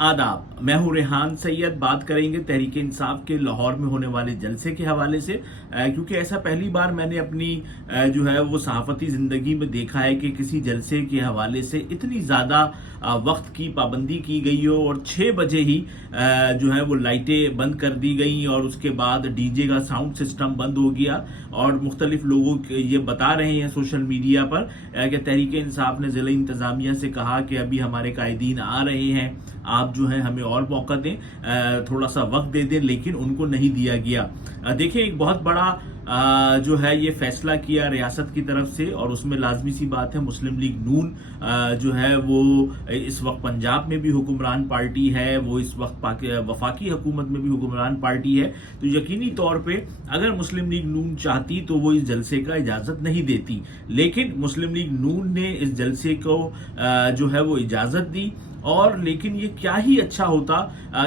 आदाब, मैं हूं रेहान सैयद। बात करेंगे तहरीक इंसाफ के लाहौर में होने वाले जलसे के हवाले से, क्योंकि ऐसा पहली बार मैंने अपनी जो है वो सहाफती ज़िंदगी में देखा है कि किसी जलसे के हवाले से इतनी ज़्यादा वक्त की पाबंदी की गई हो और 6 बजे ही जो है वो लाइटें बंद कर दी गई और उसके बाद डीजे का साउंड सिस्टम बंद हो गया। और मुख्तलिफ लोगों ये बता रहे हैं सोशल मीडिया पर कि तहरीक इंसाफ ने ज़िला इंतज़ामिया से कहा कि अभी हमारे कायदीन आ रहे हैं, आप जो है हमें और मौका दें, थोड़ा सा वक्त दे दें, लेकिन उनको नहीं दिया गया। देखिए, एक बहुत बड़ा जो है ये फैसला किया रियासत की तरफ से, और उसमें लाजमी सी बात है मुस्लिम लीग नून जो है वो इस वक्त पंजाब में भी हुक्मरान पार्टी है, वो इस वक्त वफाकी हुकूमत में भी हुक्मरान पार्टी है। तो यकीनी तौर पे अगर मुस्लिम लीग नून चाहती तो वो इस जलसे का इजाज़त नहीं देती, लेकिन मुस्लिम लीग नून ने इस जलसे को जो है वो इजाज़त दी। और लेकिन ये क्या ही अच्छा होता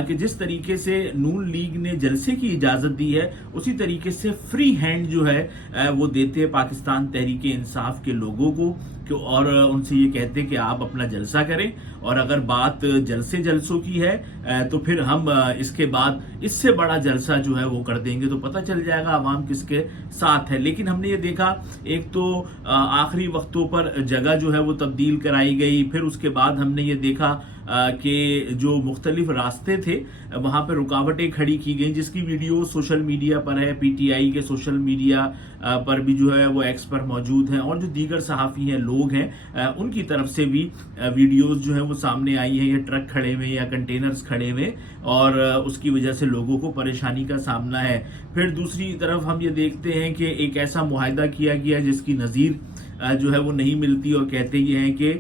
कि जिस तरीके से नून लीग ने जलसे की इजाज़त दी है, उसी तरीके से फ्री हैंड जो है वो देते पाकिस्तान तहरीक इंसाफ के लोगों को, और उनसे ये कहते कि आप अपना जलसा करें, और अगर बात जलसों की है तो फिर हम इसके बाद इससे बड़ा जलसा जो है वो कर देंगे, तो पता चल जाएगा आवाम किसके साथ है। लेकिन हमने ये देखा, एक तो आखिरी वक्तों पर जगह जो है वो तब्दील कराई गई, फिर उसके बाद हमने ये देखा कि जो मुख्तलिफ रास्ते थे वहाँ पर रुकावटें खड़ी की गई, जिसकी वीडियो सोशल मीडिया पर है, पीटीआई के सोशल मीडिया पर भी जो है वो एक्स पर मौजूद हैं, और जो दीगर सहाफ़ी हैं, लोग हैं, उनकी तरफ से भी वीडियोस जो है वो सामने आई हैं। ये ट्रक खड़े हुए या कंटेनर्स खड़े हुए, और उसकी वजह से लोगों को परेशानी का सामना है। फिर दूसरी तरफ हम ये देखते हैं कि एक ऐसा मुआहदा किया गया जिसकी नज़ीर जो है वो नहीं मिलती, और कहते ये हैं कि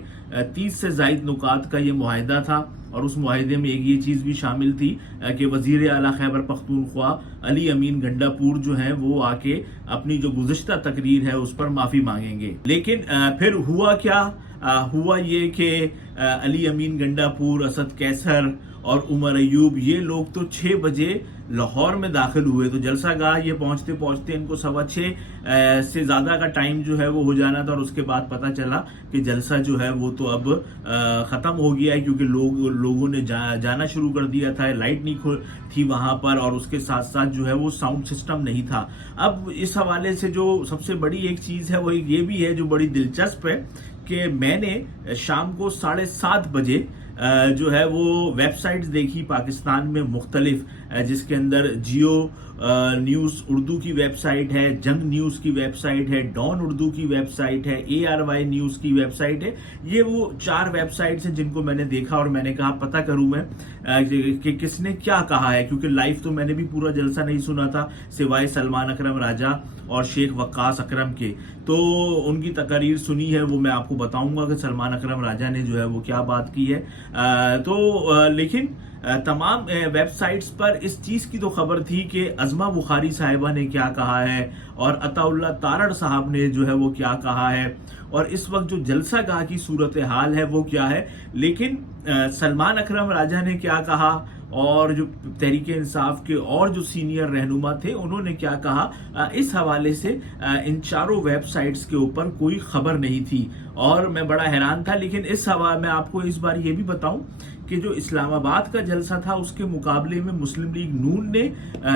30 से ज़ायद नुकात का ये मुआहदा था, और उस मुआहदे में एक ये चीज़ भी शामिल थी कि वज़ीर आला खैबर पख्तूनख्वा अली अमीन गंडापुर जो हैं वो आके अपनी जो गुज़िश्ता तकरीर है उस पर माफ़ी मांगेंगे। लेकिन फिर हुआ क्या? हुआ ये कि अली अमीन गंडापुर, असद कैसर और उमर अयूब, ये लोग तो 6 बजे लाहौर में दाखिल हुए। तो जलसा गाह ये पहुंचते पहुंचते इनको 6:15 से ज़्यादा का टाइम जो है वो हो जाना था, और उसके बाद पता चला कि जलसा जो है वो तो अब ख़त्म हो गया है, क्योंकि लोगों ने जाना शुरू कर दिया था। लाइट नहीं थी वहाँ पर, और उसके साथ साथ जो है वो साउंड सिस्टम नहीं था। अब इस हवाले से जो सबसे बड़ी एक चीज़ है वो ये भी है जो बड़ी दिलचस्प है कि मैंने शाम को 7:30 बजे जो है वो वेबसाइट्स देखी पाकिस्तान में मुख्तलिफ, जिसके अंदर जियो न्यूज़ उर्दू की वेबसाइट है, जंग न्यूज़ की वेबसाइट है, डॉन उर्दू की वेबसाइट है, ARY न्यूज़ की वेबसाइट है। ये वो 4 वेबसाइट्स हैं जिनको मैंने देखा, और मैंने कहा पता करूं मैं कि किसने क्या कहा है, क्योंकि लाइव तो मैंने भी पूरा जलसा नहीं सुना था सिवाय सलमान अकरम राजा और शेख वक्कास अकरम के। तो उनकी तकरीर सुनी है, वो मैं आपको बताऊंगा कि सलमान अकरम राजा ने जो है वो क्या बात की है। लेकिन तमाम वेबसाइट्स पर इस चीज़ की तो खबर थी कि अज़मा बुखारी साहिबा ने क्या कहा है, और अताउल्लाह तारड़ साहब ने जो है वो क्या कहा है, और इस वक्त जो जलसा गाह की सूरत हाल है वो क्या है। लेकिन सलमान अकरम राजा ने क्या कहा, और जो तहरीक इंसाफ के और जो सीनियर रहनुमा थे उन्होंने क्या कहा, इस हवाले से इन चारों वेबसाइट्स के ऊपर कोई खबर नहीं थी, और मैं बड़ा हैरान था। लेकिन इस हवाले में आपको इस बार ये भी बताऊं कि जो इस्लामाबाद का जलसा था उसके मुकाबले में मुस्लिम लीग नून ने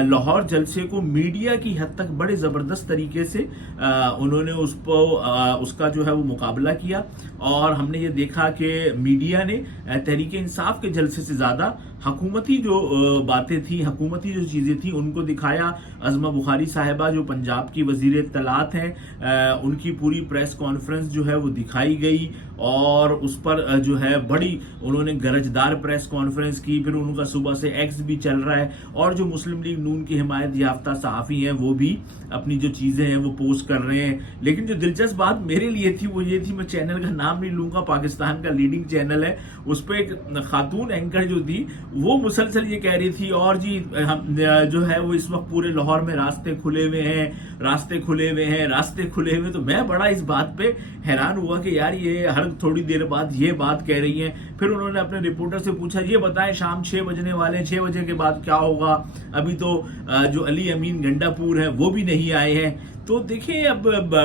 लाहौर जलसे को मीडिया की हद तक बड़े ज़बरदस्त तरीके से उन्होंने उसका जो है वो मुकाबला किया, और हमने ये देखा कि मीडिया ने तहरीक इंसाफ के जलसे से ज़्यादा हुकूमती जो बातें थी, हुकूमती जो चीज़ें थी उनको दिखाया। अज़मा बुखारी साहिबा जो पंजाब की वज़ीर इत्तलात हैं, उनकी पूरी प्रेस कॉन्फ्रेंस जो है वो दिखाई गई, और उस पर जो है बड़ी उन्होंने गरजदार प्रेस कॉन्फ्रेंस की। फिर उनका सुबह से एक्स भी चल रहा है, और जो मुस्लिम लीग नून की हिमायत याफ्ता सहाफ़ी हैं वो भी अपनी जो चीज़ें हैं वो पोस्ट कर रहे हैं। लेकिन जो दिलचस्प बात मेरे लिए थी वो ये थी, मैं चैनल का नाम नहीं लूँगा, पाकिस्तान का लीडिंग चैनल है, उस पर एक खातून एंकर जो थी वो मुसलसल ये कह रही थी, और जी हम जो है वो इस वक्त पूरे लाहौर में रास्ते खुले हुए हैं, रास्ते खुले हुए हैं, रास्ते खुले हुए। तो मैं बड़ा इस बात पे हैरान हुआ कि यार ये हर थोड़ी देर बाद ये बात कह रही हैं। फिर उन्होंने अपने रिपोर्टर से पूछा, ये बताएं शाम 6 बजने वाले हैं, 6 बजे के बाद क्या होगा? अभी तो जो अली अमीन गंडापुर है वो भी नहीं आए हैं। तो देखिए अब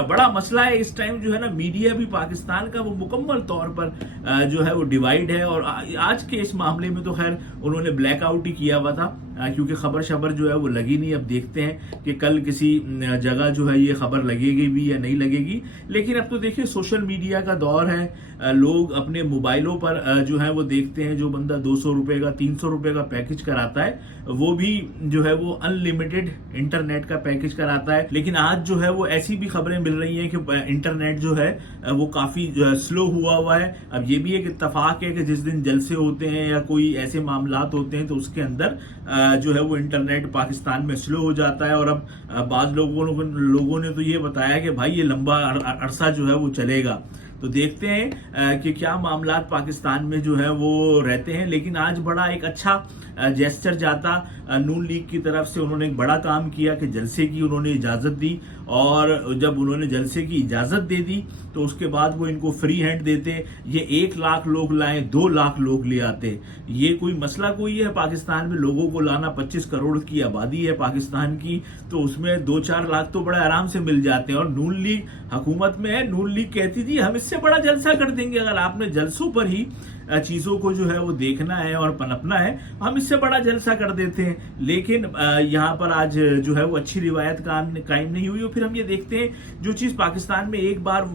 बड़ा मसला है इस टाइम जो है ना, मीडिया भी पाकिस्तान का वो मुकम्मल तौर पर जो है वो डिवाइड है। और आज के इस मामले में तो खैर उन्होंने ब्लैकआउट ही किया हुआ था, क्योंकि खबर शबर जो है वो लगी नहीं। अब देखते हैं कि कल किसी जगह जो है ये खबर लगेगी भी या नहीं लगेगी। लेकिन अब तो देखिए सोशल मीडिया का दौर है, लोग अपने मोबाइलों पर जो है वो देखते हैं। जो बंदा 200 रुपए का 300 रुपए का पैकेज कराता है वो भी जो है वो अनलिमिटेड इंटरनेट का पैकेज कराता है। लेकिन आज जो है वो ऐसी भी खबरें मिल रही हैं कि इंटरनेट जो है वो काफी स्लो हुआ है। अब ये भी एक इत्तेफाक है कि जिस दिन जलसे होते हैं या कोई ऐसे मामलात होते हैं तो उसके अंदर जो है वो इंटरनेट पाकिस्तान में स्लो हो जाता है। और अब बाद लोगों ने तो ये बताया कि भाई ये लंबा अरसा जो है वो चलेगा। तो देखते हैं कि क्या मामलात पाकिस्तान में जो है वो रहते हैं। लेकिन आज बड़ा एक अच्छा जेस्चर जाता नून लीग की तरफ से, उन्होंने एक बड़ा काम किया कि जलसे की उन्होंने इजाजत दी। और जब उन्होंने जलसे की इजाजत दे दी तो उसके बाद वो इनको फ्री हैंड देते। ये 1 लाख लोग लाए, 2 लाख लोग ले आते, ये कोई मसला कोई है पाकिस्तान में लोगों को लाना? 25 करोड़ की आबादी है पाकिस्तान की, तो उसमें 2-4 लाख तो बड़े आराम से मिल जाते हैं। और नून लीग हुकूमत में है, नून लीग कहती थी हम इससे बड़ा जलसा कर देंगे। अगर आपने जलसों पर ही चीजों को जो है वो देखना है और पनपना है, हम इससे बड़ा जलसा कर देते हैं। लेकिन यहाँ पर आज जो है वो अच्छी रिवायत कायम नहीं हुई। और फिर हम ये देखते हैं जो चीज पाकिस्तान में एक बार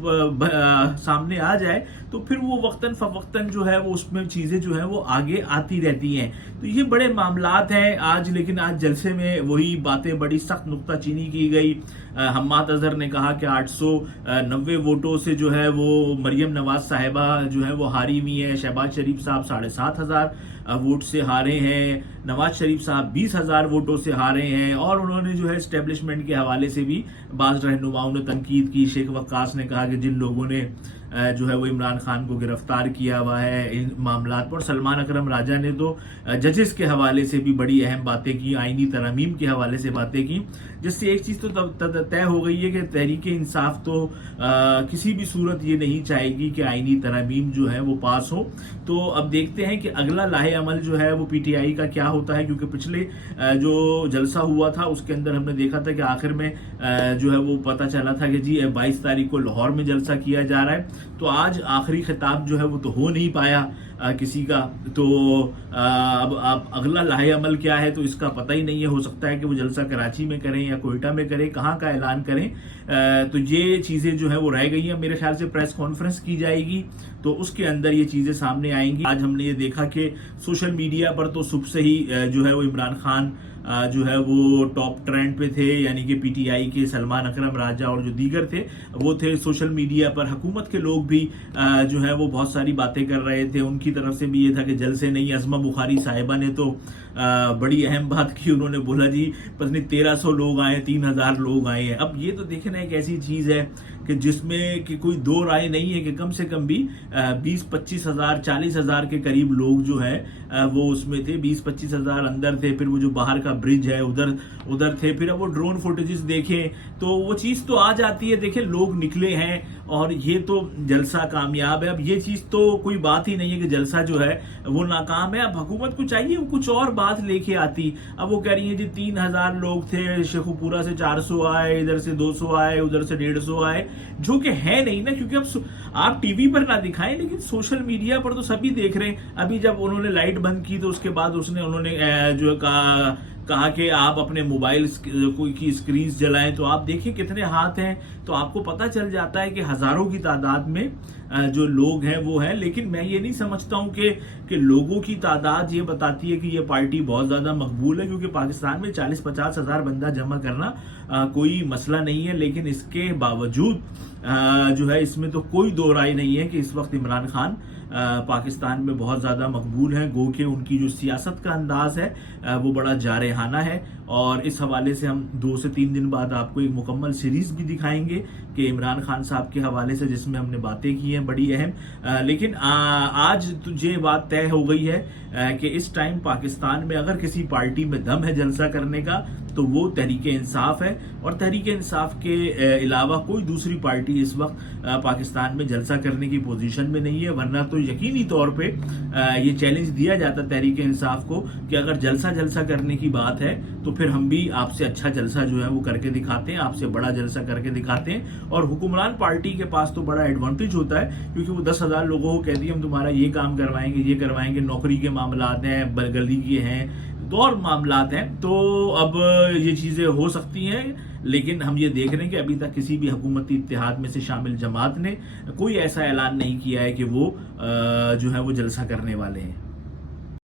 सामने आ जाए तो फिर वो वक्तन फवक्तन जो है वो उसमें चीजें जो है वो आगे आती रहती हैं। तो ये बड़े मामलात हैं आज। लेकिन आज जलसे में वही बातें बड़ी सख्त नुक्ताचीनी की गई। हम्माद अजहर ने कहा कि 890 वोटों से जो है वो मरियम नवाज साहिबा जो है वो हारी हुई है। शहबाज शरीफ साहब 7,500 वोट से हारे हैं। नवाज शरीफ साहब 20,000 वोटों से हारे हैं। और उन्होंने जो है एस्टेब्लिशमेंट के हवाले से भी बाज़ रहनुमाओं ने तनकीद की। शेख वक्कास ने कहा कि जिन लोगों ने जो है वो इमरान खान को गिरफ्तार किया हुआ है इन मामलात पर। सलमान अकरम राजा ने तो जजेस के हवाले से भी बड़ी अहम बातें की, आईनी तरमीम के हवाले से बातें की, जिससे एक चीज तो तय हो गई है कि तहरीक इंसाफ तो किसी भी सूरत ये नहीं चाहेगी कि आईनी तरमीम जो है वो पास हो। तो अब देखते हैं कि अगला लाहे अमल जो है वो पीटीआई का क्या होता है, क्योंकि पिछले जो जलसा हुआ था उसके अंदर हमने देखा था कि आखिर में जो है वो पता चला था कि जी 22 तारीख को लाहौर में जलसा किया जा रहा है। तो आज आखिरी खिताब जो है वो तो हो नहीं पाया किसी का। तो अब अगला लाहे अमल क्या है तो इसका पता ही नहीं है। हो सकता है कि वो जलसा कराची में करें या कोयटा में करें, कहाँ का ऐलान करें। तो ये चीजें जो है वो रह गई हैं। मेरे ख्याल से प्रेस कॉन्फ्रेंस की जाएगी तो उसके अंदर ये चीजें सामने आएंगी। आज हमने ये देखा कि सोशल मीडिया पर तो सुबह से ही जो है वो इमरान खान जो है वो टॉप ट्रेंड पे थे, यानी कि पीटीआई के सलमान अकरम राजा और जो दीगर थे वो थे सोशल मीडिया पर। हुकूमत के लोग भी जो है वो बहुत सारी बातें कर रहे थे। उनकी तरफ से भी ये था कि जलसे नहीं। अज़मा बुखारी साहिबा ने तो बड़ी अहम बात की, उन्होंने बोला जी पता नहीं 1300 लोग आए, 3000 लोग आए हैं। अब ये तो देखना एक ऐसी चीज है कि जिसमें कि कोई दो राय नहीं है कि कम से कम भी 20-25 हजार 40 हजार के करीब लोग जो है वो उसमें थे। 20-25 हजार अंदर थे, फिर वो जो बाहर का ब्रिज है उधर थे। फिर अब वो ड्रोन फुटेजेस देखें तो वो चीज तो आ जाती है। देखें लोग निकले हैं और ये तो जलसा कामयाब है। अब ये चीज तो कोई बात ही नहीं है कि जलसा जो है वो नाकाम है। अब हुकूमत को चाहिए वो कुछ और बात लेके आती। अब वो कह रही है जी 3000 लोग थे, शेखुपुरा से 400 आए, इधर से 200 आए, उधर से 150 आए, जो कि है नहीं ना। क्योंकि अब आप टीवी पर ना दिखाएं लेकिन सोशल मीडिया पर तो सभी देख रहे हैं। अभी जब उन्होंने लाइट बंद की तो उसके बाद उन्होंने जो कहा कि आप अपने मोबाइल की स्क्रीन जलाएं तो आप देखिए कितने हाथ हैं, तो आपको पता चल जाता है कि हजारों की तादाद में जो लोग हैं वो हैं। लेकिन मैं ये नहीं समझता हूं कि लोगों की तादाद ये बताती है कि ये पार्टी बहुत ज्यादा मकबूल है, क्योंकि पाकिस्तान में 40-50 हजार बंदा जमा करना कोई मसला नहीं है। लेकिन इसके बावजूद जो है इसमें तो कोई दो राय नहीं है कि इस वक्त इमरान खान पाकिस्तान में बहुत ज़्यादा मकबूल हैं। गो के उनकी जो सियासत का अंदाज है वो बड़ा जारहाना है। और इस हवाले से हम 2 से 3 दिन बाद आपको एक मुकम्मल सीरीज भी दिखाएंगे कि इमरान खान साहब के हवाले से, जिसमें हमने बातें की हैं बड़ी अहम। लेकिन आज तो ये बात तय हो गई है कि इस टाइम पाकिस्तान में अगर किसी पार्टी में दम है जलसा करने का تو وہ تحریک انصاف ہے، اور تحریک انصاف کے علاوہ کوئی دوسری پارٹی اس وقت پاکستان میں جلسہ کرنے کی پوزیشن میں نہیں ہے، ورنہ تو یقینی طور پہ یہ چیلنج دیا جاتا تحریک انصاف کو کہ اگر جلسہ کرنے کی بات ہے تو پھر ہم بھی آپ سے اچھا جلسہ جو ہے وہ کر کے دکھاتے ہیں، آپ سے بڑا جلسہ کر کے دکھاتے ہیں۔ اور حکمران پارٹی کے پاس تو بڑا ایڈوانٹیج ہوتا ہے، کیونکہ وہ 10,000 لوگوں کو کہتی ہے ہم تمہارا یہ کام کروائیں گے، یہ کروائیں گے، نوکری کے معاملات ہیں، بلگلی کے ہیں، تو اور معاملات ہیں، تو اب یہ چیزیں ہو سکتی ہیں، لیکن ہم یہ دیکھ رہے ہیں کہ ابھی تک کسی بھی حکومتی اتحاد میں سے شامل جماعت نے کوئی ایسا اعلان نہیں کیا ہے کہ وہ جو ہے وہ جلسہ کرنے والے ہیں۔